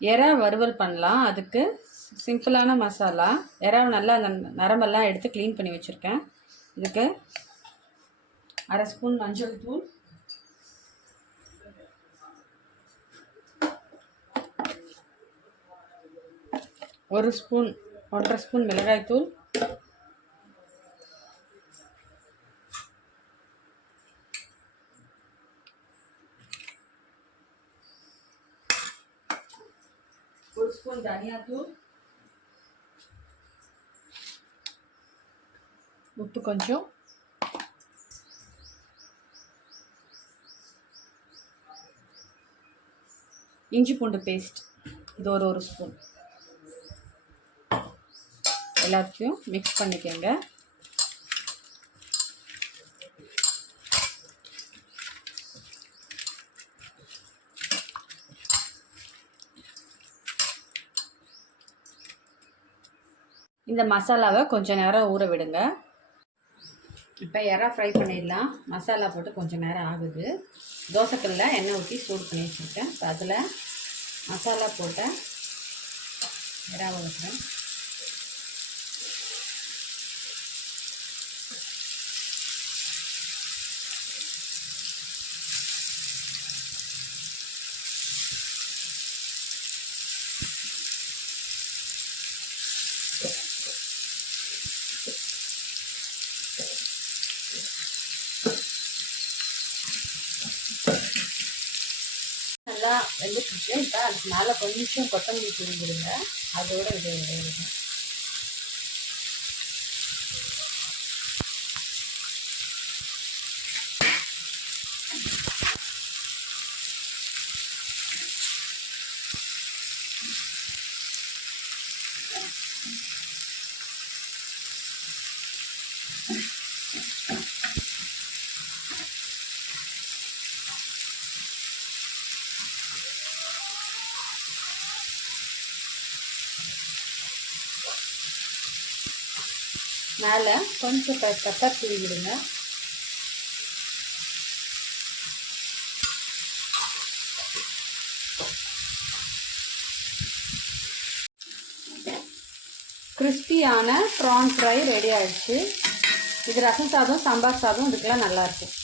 எறா வறுவல் பண்ணலாம். அதுக்கு சிம்பிளான மசாலா. எறாவை நல்லா அந்த நரம்பெல்லாம் எடுத்து க்ளீன் பண்ணி வச்சுருக்கேன். இதுக்கு 1/2 ஸ்பூன் மஞ்சள் தூள், 1 ஸ்பூன் 1/2 ஸ்பூன் மிளகாய்த்தூள், 1 ஸ்பூன் தனியாத்தூள், உப்பு கொஞ்சம், இஞ்சி பூண்டு பேஸ்ட் இது ஒரு ஸ்பூன். எல்லாத்தையும் மிக்ஸ் பண்ணிக்கோங்க. இந்த மசாலாவை கொஞ்சம் நேரம் ஊற விடுங்க. இப்போ எறா ஃப்ரை பண்ணிடலாம். மசாலா போட்டு கொஞ்சம் நேரம் ஆகுது. தோசைக்கல்லில் எண்ணெய் ஊற்றி சூடு பண்ணி வச்சுருக்கேன். இப்போ அதில் மசாலா போட்ட எறாவை வைக்கிறேன். நல்லா வெந்துட்டுருக்கு. இப்போ அதுக்கு மேலே கொஞ்சம் கொத்தமல்லி தூள் விடுங்க. அதோட இது வேணும். மேலே கொஞ்சம் பெப்பர் தூவி விடுங்க. கிறிஸ்பியான ப்ரான் ஃப்ரை ரெடி ஆகிடுச்சு. இது ரசம் சாதம், சாம்பார் சாதம் இதுக்கெல்லாம் நல்லாயிருக்கும்.